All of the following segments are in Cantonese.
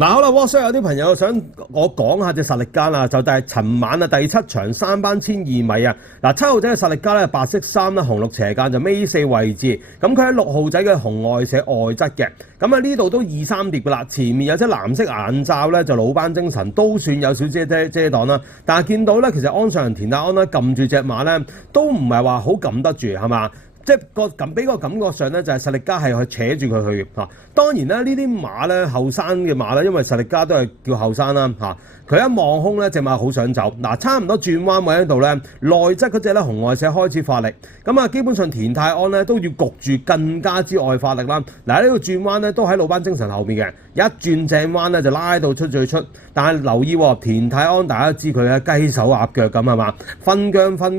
嗱，好啦 ，WhatsApp 有啲朋友想我講下隻實力加啦，就係尋晚啊第7場3班1000-2米啊。嗱，7號仔嘅實力加咧，白色衫啦，紅綠斜間就尾4位置，咁佢喺6號仔嘅紅外射外側嘅，咁啊呢度都2-3疊噶啦，前面有隻藍色眼罩咧，就老班精神都算有少少遮擋啦，但係見到咧，其實安上人田泰安咧撳住隻馬咧，都唔係話好撳得住，係嘛？即係俾個感覺上咧，就係實力加係去扯住佢去嚇。當然啦，呢啲馬咧後生嘅馬咧，因為實力加都係叫後生啦嚇。佢一望空咧，隻馬好想走。嗱，差唔多轉彎位喺度咧，內側嗰隻咧紅外射開始發力。咁啊，基本上田泰安咧都要焗住更加之外發力啦。嗱，呢度轉彎咧都喺老班精神後面嘅，一轉正彎咧就拉到出最出。但係留意喎，田泰安大家知佢嘅雞手鴨腳咁係嘛，分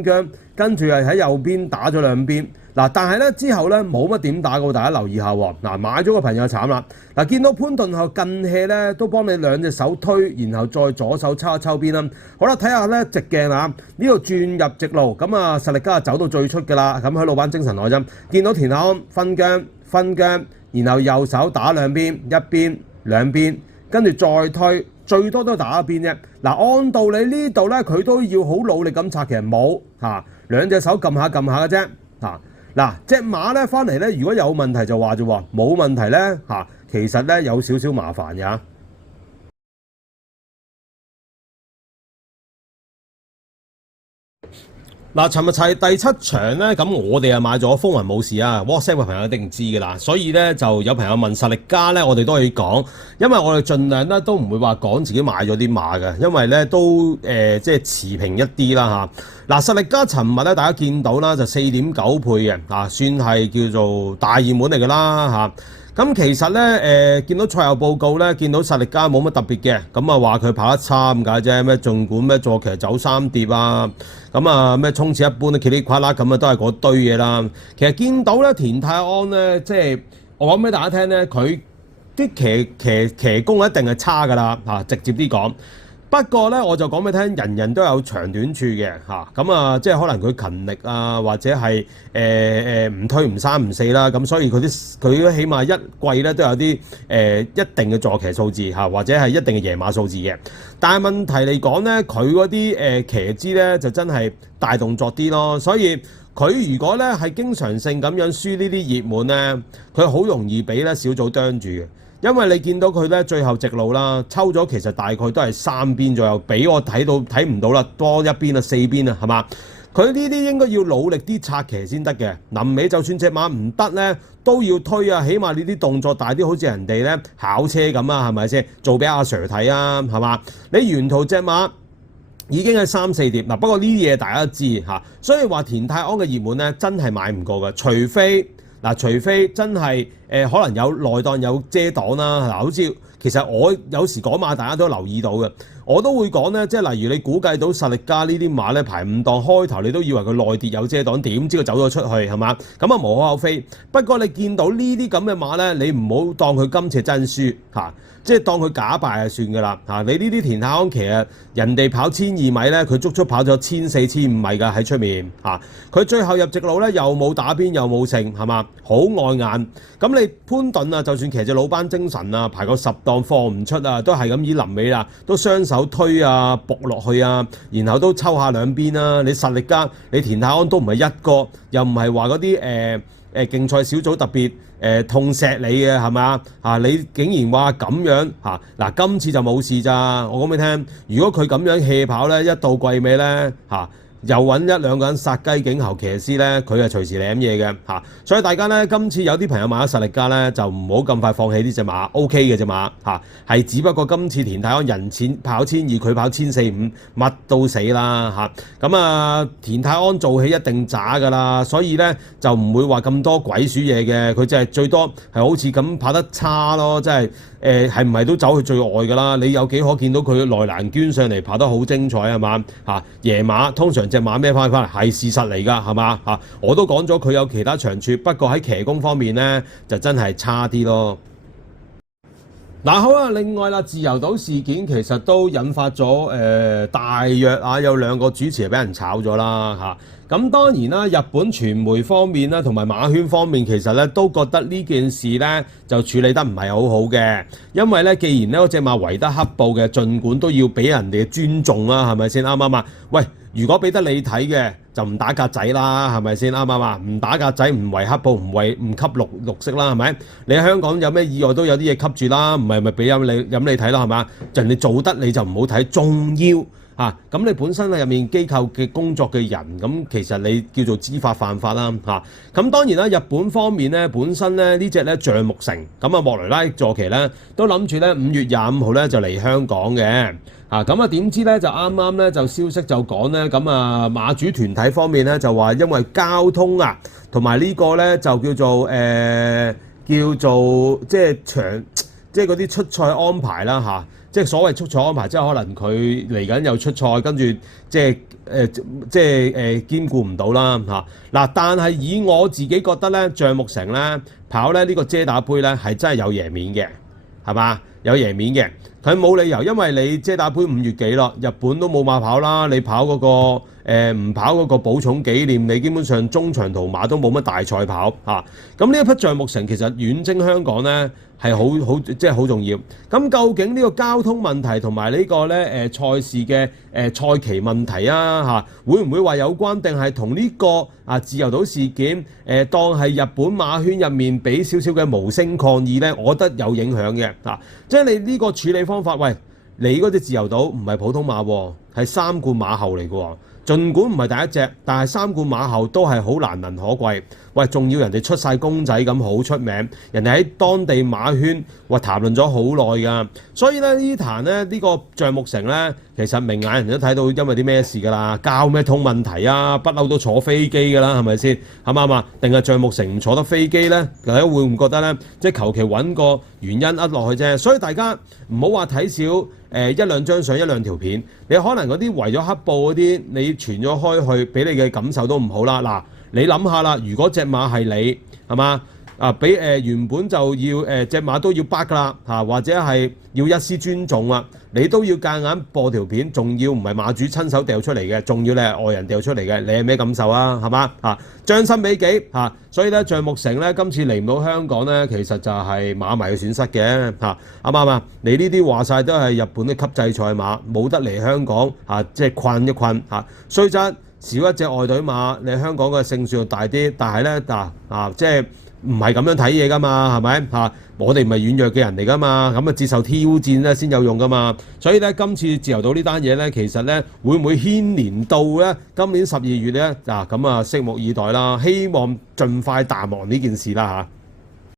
疆，跟住係喺右邊打咗兩邊。嗱，但係咧之後咧冇乜點打過，大家留意下喎。嗱，買咗個朋友慘啦。嗱，見到潘頓後近氣咧，都幫你兩隻手推，然後再左手抽一抽邊啦。好啦，睇下咧直鏡啊，呢度轉入直路，咁啊實力加走到最出㗎啦。咁喺老班精神內針，見到田泰安分疆，然後右手打兩邊，一邊兩邊，跟住再推，最多都打一邊啫。嗱，按道理呢度咧佢都要好努力咁拆，其實冇嚇，兩隻手撳下嘅啫嚇。嗱，隻馬咧翻嚟咧，如果有問題就話啫喎，冇問題咧嚇，其實咧有少少麻煩㗎。嗱，尋日係第7場咧，咁我哋啊買咗風雲冇事啊 ，WhatsApp 嘅朋友一定知㗎啦，所以咧就有朋友問實力加咧，我哋都可以講，因為我哋盡量咧都唔會話講自己買咗啲馬嘅，因為咧都即係持平一啲啦嚇。嗱，實力加尋日咧大家見到啦，就4.9倍嘅，算係叫做大熱門嚟㗎啦嚇。咁其實咧見到賽後報告咧，見到實力加冇乜特別嘅，咁啊話佢跑得差咁解啫，咩儘管咩坐騎走3碟啊，咁啊咩衝刺一般咧，噼里呱啦咁啊都係嗰堆嘢啦。其實見到咧田泰安咧，即係我講俾大家聽咧，佢啲騎功一定係差㗎啦嚇，直接啲講。不過咧，我就講俾你聽，人人都有長短處嘅嚇，咁啊，即係可能佢勤力啊，或者係唔推唔三唔四啦，咁所以佢起碼一季咧都有啲一定嘅坐騎數字嚇，或者係一定嘅贏馬數字嘅。但係問題嚟講咧，佢嗰啲騎師咧就真係大動作啲咯，所以佢如果咧係經常性咁樣輸呢啲熱門咧，佢好容易俾咧小組啄住嘅。因為你見到佢咧最後直路啦，抽咗其實大概都係3邊左右，俾我睇唔到啦，多一邊啊4邊啊，係嘛？佢呢啲應該要努力啲拆騎先得嘅。臨尾就算隻馬唔得咧，都要推啊，起碼你啲動作大啲，好似人哋咧考車咁啊，係咪先？做俾阿 Sir 睇啊，係嘛？你沿途隻馬已經係3-4碟嗱，不過呢啲嘢大家都知嚇，所以話田泰安嘅熱門咧真係買唔過嘅，除非真係可能有內檔有遮擋啦，嗱，好似其實我有時講馬大家都留意到嘅，我都會講咧，即係例如你估計到實力加呢啲馬咧排5檔開頭，你都以為佢內跌有遮擋，點知佢走咗出去係嘛？咁啊無可厚非。不過你見到呢啲咁嘅馬咧，你唔好當佢今次真輸嚇。即係當佢假敗就算㗎啦嚇！你呢啲田泰安其實人哋跑1002米咧，佢足足跑咗1400-1500米㗎喺出面嚇。佢最後入直路咧，又冇打邊又冇勝係嘛，好礙眼。咁你潘頓啊，就算騎隻老班精神啊，排個10檔放唔出啊，都係咁以臨尾啦，都雙手推啊，撲落去啊，然後都抽下兩邊啊。你實力加，你田泰安都唔係一個，又唔係話嗰啲競賽小組特別痛錫你嘅係咪啊？你竟然話咁樣嚇嗱，今次就冇事咋？我講俾你聽，如果佢咁樣 hea 跑咧，一到季尾咧嚇，又揾1-2個人殺雞儆猴騎師咧，佢係隨時舐嘢嘅嚇。所以大家咧，今次有啲朋友買咗實力加咧，就唔好咁快放棄呢隻馬 ，OK 嘅隻馬嚇，係只不過今次田泰安人錢跑1200，佢跑1450，乜都死啦嚇。咁啊，田泰安做起一定渣㗎啦，所以咧就唔會話咁多鬼鼠嘢嘅，佢就係最多係好似咁跑得差咯，即係係唔係都走去最外㗎啦？你有幾可見到佢內欄捐上嚟跑得好精彩係嘛嚇？贏馬通常隻馬孭翻嚟係事實嚟㗎係嘛嚇？我都講咗佢有其他長處，不過喺騎功方面咧就真係差啲咯。嗱好啦，另外啦，自由島事件其實都引發咗大約有2個主持係俾人炒咗啦嚇。咁當然啦，日本傳媒方面啦，同埋馬圈方面其實咧都覺得呢件事咧就處理得唔係好好嘅，因為咧既然呢嗰隻馬圍得黑布嘅，儘管都要俾人哋尊重啦，係咪先啱唔啱啊？喂！如果俾得你睇嘅，就唔打格仔啦，係咪先啱唔啱啊？唔打格仔，唔圍黑布，唔吸綠色啦，係咪？你喺香港有咩意外都有啲嘢吸住啦，唔係咪俾飲你睇啦，係嘛？人哋做得你就唔好睇，仲要咁你本身喺入面機構嘅工作嘅人，咁其實你叫做知法犯法啦咁當然啦，日本方面咧本身咧呢隻咧橡木城咁莫雷拉坐騎咧都諗住咧5月25號咧就嚟香港嘅。咁點知咧就啱啱咧就消息就講咧馬主團體方面咧就話因為交通同埋呢個咧就叫做即係即係嗰啲出賽安排啦即係所謂出賽安排，即係可能佢嚟緊又出賽，跟住即係兼顧唔到啦但係以我自己覺得咧，橡木城咧跑咧呢個遮打杯咧係真係有贏面嘅，係嘛？有贏面嘅，佢冇理由，因為你遮打杯5月幾咯，日本都冇馬跑啦，你跑嗰個唔跑嗰個寶塚紀念，你基本上中長途馬都冇乜大賽跑咁呢一匹橡木城其實遠征香港咧係好即係好重要。咁究竟呢個交通問題同埋呢個咧賽事嘅賽期問題會唔會話有關，定係同呢個自由島事件當係日本馬圈入面俾少少嘅無聲抗議咧？我覺得有影響嘅即係你呢個處理方法，喂，你嗰隻自由島唔係普通馬喎，係3冠馬後嚟嘅喎。儘管唔係第一隻，但係3冠馬後都係好難能可貴。喂，仲要人哋出晒公仔咁好出名，人哋喺當地馬圈談論咗好耐㗎。所以咧呢壇咧呢個橡木城咧，其實明眼人都睇到因為啲咩事㗎啦，交咩通問題不嬲都坐飛機㗎啦，係咪先？係嘛嘛？定係橡木城唔坐得飛機咧？大家會唔覺得咧？即係求其揾個原因呃落去啫。所以大家唔好話睇少1-2張相1-2條片，你可能嗰啲圍咗黑布嗰啲，你傳咗開去，俾你嘅感受都唔好啦。嗱，你諗下啦，如果隻馬係你，係嘛？俾原本就要隻馬都要bắt㗎啦或者係要一絲尊重啦，你都要夾硬播條片，仲要唔係馬主親手掉出嚟嘅，仲要你係外人掉出嚟嘅，你係咩感受啊？係嘛將心比己所以咧橡木城咧今次嚟唔到香港咧，其實就係馬迷嘅損失嘅啱唔啱啊？你呢啲話晒都係日本嘅級制賽馬，冇得嚟香港即係困一困雖則少一隻外隊馬，你香港嘅勝算大啲，但係咧即係唔係咁樣睇嘢㗎嘛，係咪我哋唔係軟弱嘅人嚟㗎嘛，咁接受挑戰咧先有用㗎嘛。所以咧今次自由島呢單嘢咧，其實咧會唔會牽連到咧今年12月咧咁拭目以待啦。希望盡快淡忘呢件事啦